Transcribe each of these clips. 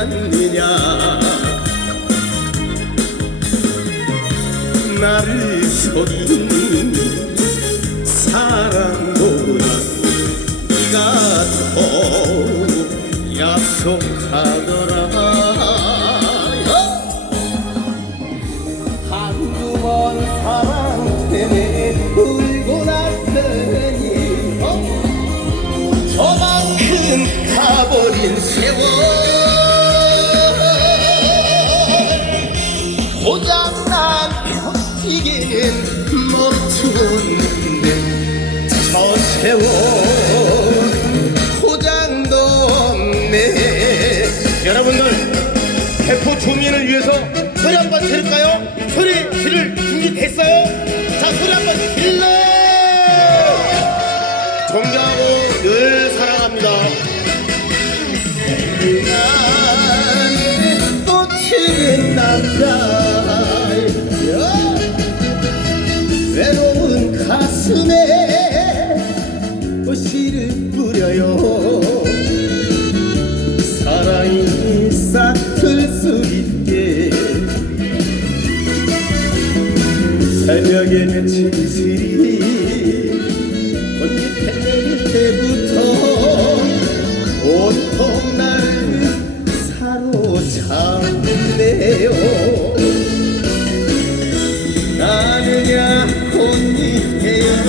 않느냐. 나를 속인 사랑보다 네가 더 약속하더라 고장난 벽지기는 멈추 벽에 맺힌 이슬이 꽃잎에 내릴 때부터 온통 날 사로잡네요. 나느냐 꽃잎 되어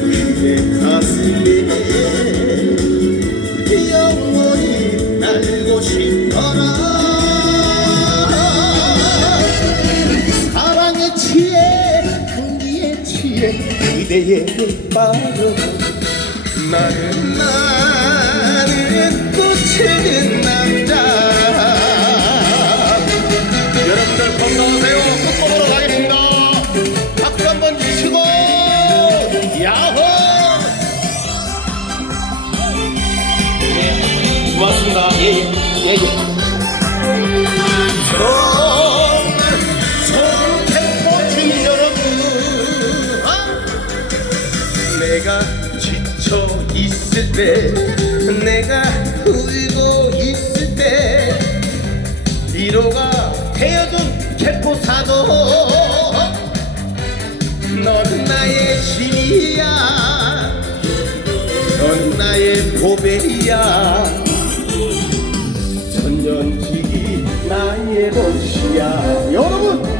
그대 가슴에 영원히 날고 싶어라 그대의 빠져 나는 나는 꽃을 남자. 여러분들 건강하세요. 끝곡으로 가겠습니다. 박수 한번 주시고 야호! 고맙습니다. 예예예예. 정말 때 내가 울고 있을 때 위로가 되어준 개포사도 넌 나의 신이야. 넌 나의 고백이야. 천년지기 나의 것이야. 여러분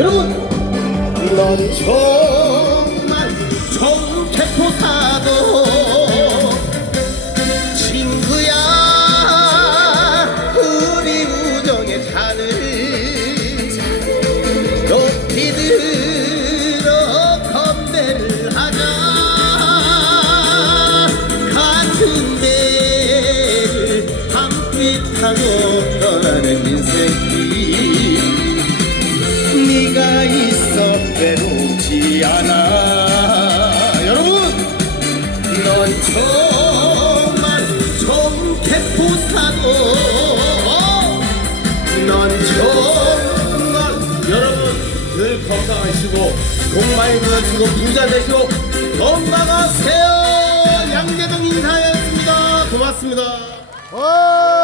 여러분 넌 정말 좋은 개포사도 친구야 우리 우정의 잔을 높이 들어 건배를 하자. 같은 배를 함께 타고 떠나는 인생길 외롭지 않아. 여러분 넌 정말 개포사도 넌 정말 여러분 늘 건강하시고 복 많이 벌어지고 부자 되시고 건강하세요. 양재동 인사였습니다. 고맙습니다. 와!